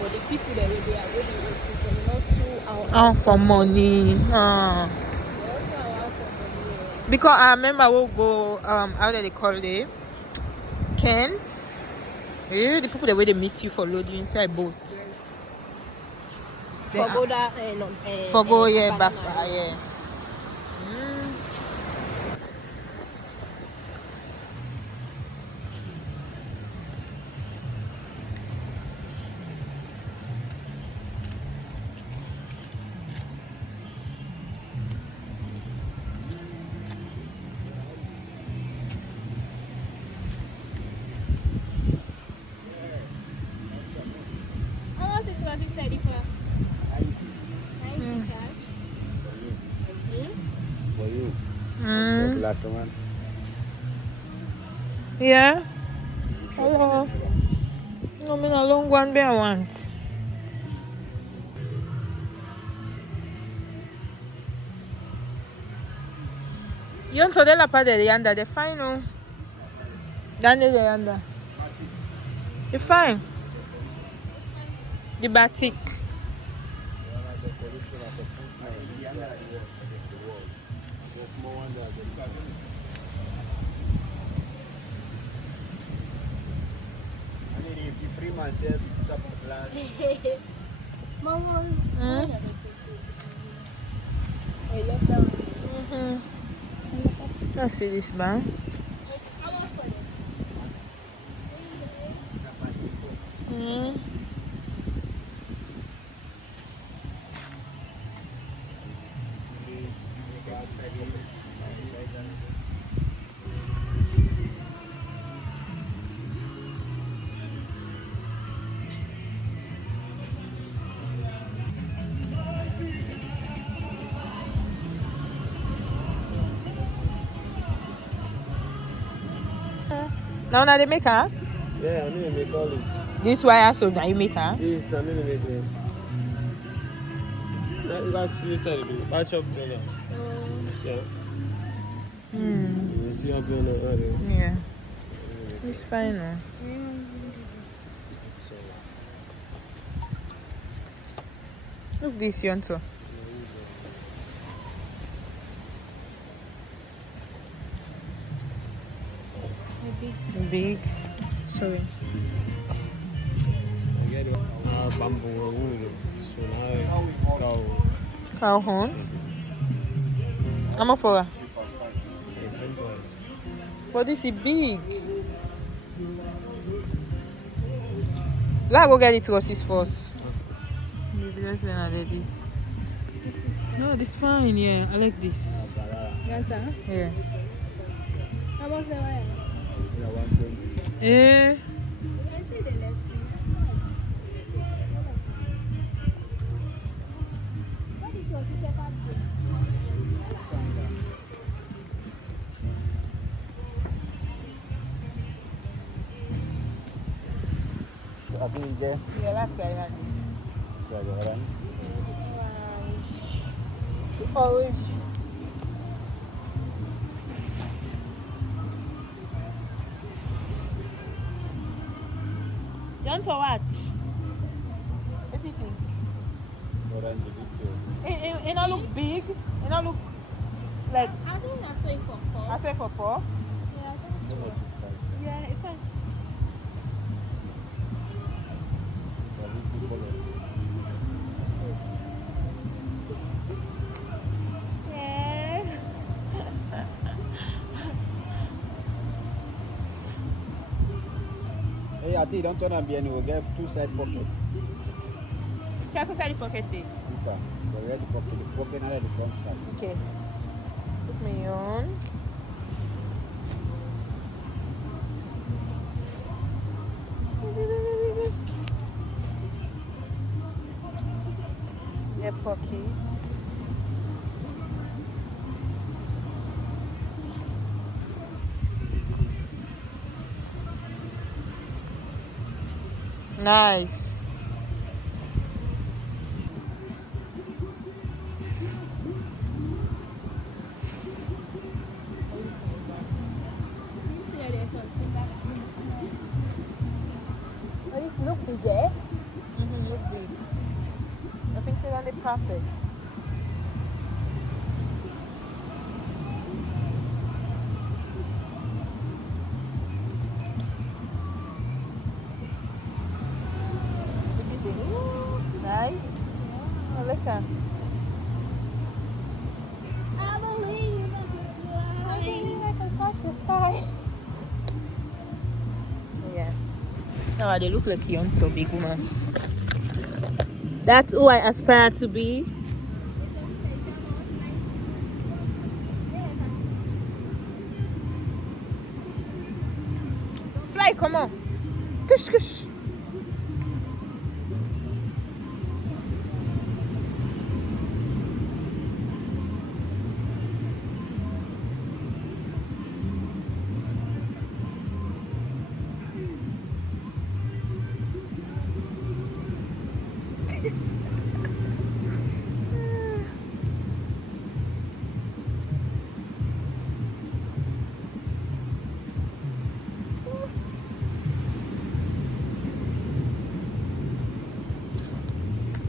but the people that they are really waiting for not too out for money. Because I remember we'll go how do they call it? Kent. Yeah, the people the way they meet you for loading inside boat. Forgo that Forgo back yeah. For you. Last one. Yeah. Hello. No, me a long one be I want. Yontor de la padre de yanda, they're fine, no? Daniel de yanda. You're fine. The batik. Mama's. Let's see this man. Now they make her? Yeah, I need to make all this. This wire so now you make her? This, I need to make it. That's later, batch up brother. See, you see how going already. Yeah. It's fine now. Look this Yontor. Big. Sorry. Bamboo, Cow horn. I'm up for her. But this is big. Let's go get it roses first. This. No, this fine, yeah. I like this. Yeah. How much the wire? Yeah. I think there. Yeah, let's get it. So I go around. Orange. Yontor watch. What do you think? Orange video. It not look big. It not look like. I think that's way for Paul. I say for Paul. Yeah, I think so. Yeah, it's fine. It's a little color. Yeah. Hey, I think you don't turn and be any. We'll get two side pockets. Check inside the pocket there. Okay. We get the pocket. The pocket and the front side. Okay. Put me on. The pocket. Nice. Is there? Would be. I think it's only perfect. What do you think? Nice. Oh, look at. I believe I can touch the sky. Yeah. Now they look like Yontor, big woman. That's who I aspire to be. Fly, come on. Kush, kush.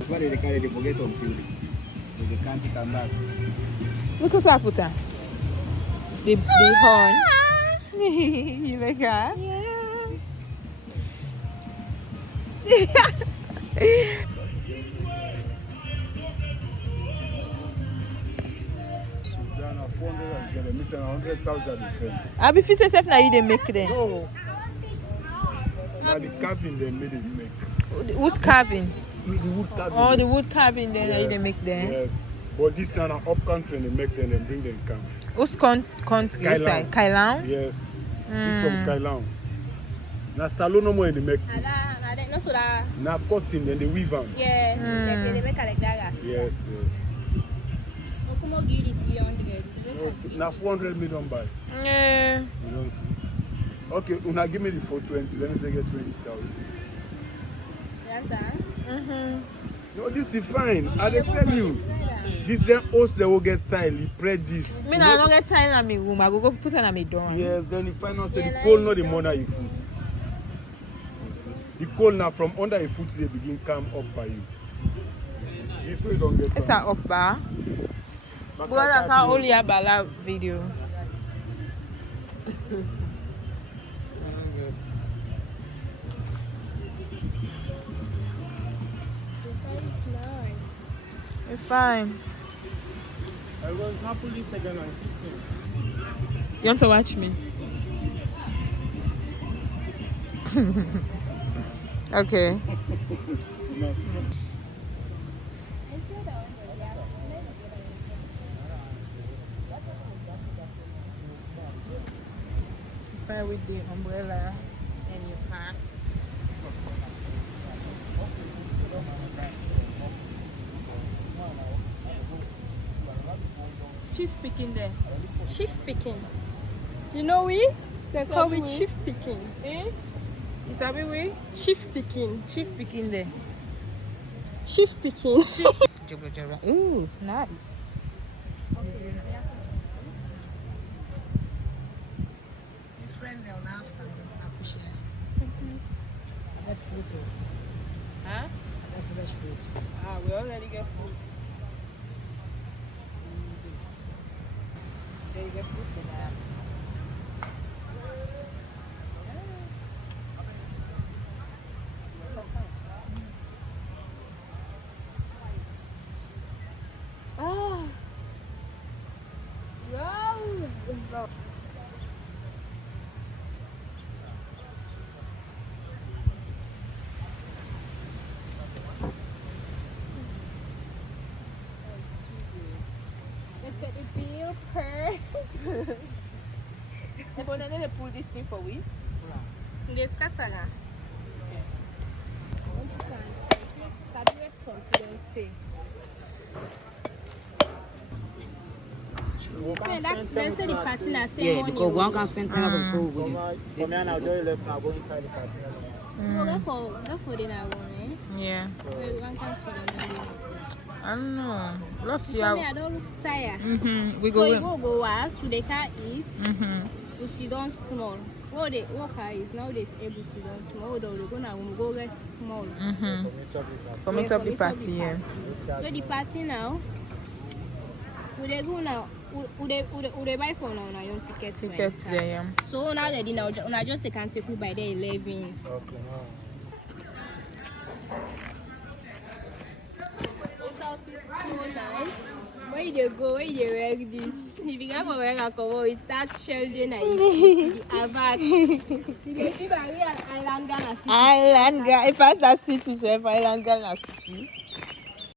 Why they carry they forget something? They can't come back. Look what's up with her. The horn. You like that? Yes. Sudan are 400 and get them missing 100,000 defend. I be feel yourself now you they make them. No. Now the carving they made it make. Who's carving? The wood carving. Oh, the wood carving then yes. you they make them. Yes. But this time up country they make them and bring them camp. Who's country? Kailan. Kailan? Yes. It's from Kailan. Now salon no more they make this. Now cutting then they weave them. Yeah, they make it like that. Yes, yes. Now 400 million buy. Yeah. You don't see. Okay, una give me the 420. Let me say get 20,000. No, this is fine. I dey tell you. This then host they will get tile. He spread this. Me now I don't get time in my room. I go put it on my door. Yes, then the final say the coal not the more than your foot. The coal now from under your foot they begin come up by you. This way don't get It's an up bar. But that's how only a bala video. It's fine. I was Napoli second and fixing. You want to watch me? Okay. Fire with the umbrella and your pants. Chief picking there. Chief picking. You know we? They call me chief picking. Eh? Is that we? Chief picking. Chief picking there. Chief picking. Ooh, nice. That's fruit. Huh? That's fresh fruit. Ah, we already get food. There you get food for that. Ah. Wow. Let's get the bill per. But then they pull this thing for we. They scatter now. They say the party na 10 Yeah, money. because one can spend time on food with you. From here now, just left now, go inside the party. Go for the now, eh? Yeah. One can see them. I don't know. Let's see For me, how. I don't look tired. We So go. you go wash, so they can eat. Mm-hmm. You sit down small. what they work is nowadays able to run small, though they're gonna go rest small. For meet up the party, yeah. So the party now, would they go now? Would they buy for now your ticket? Tickets there, yeah. So now they did now, I just they can take you by the 11. Okay, This outfit is so nice. Where they go, where they wear this? If you can't wear a cover, it starts sheldon and the avac. You can see by real island Ghana city. Island girl, if I start city, so if Island girl na city.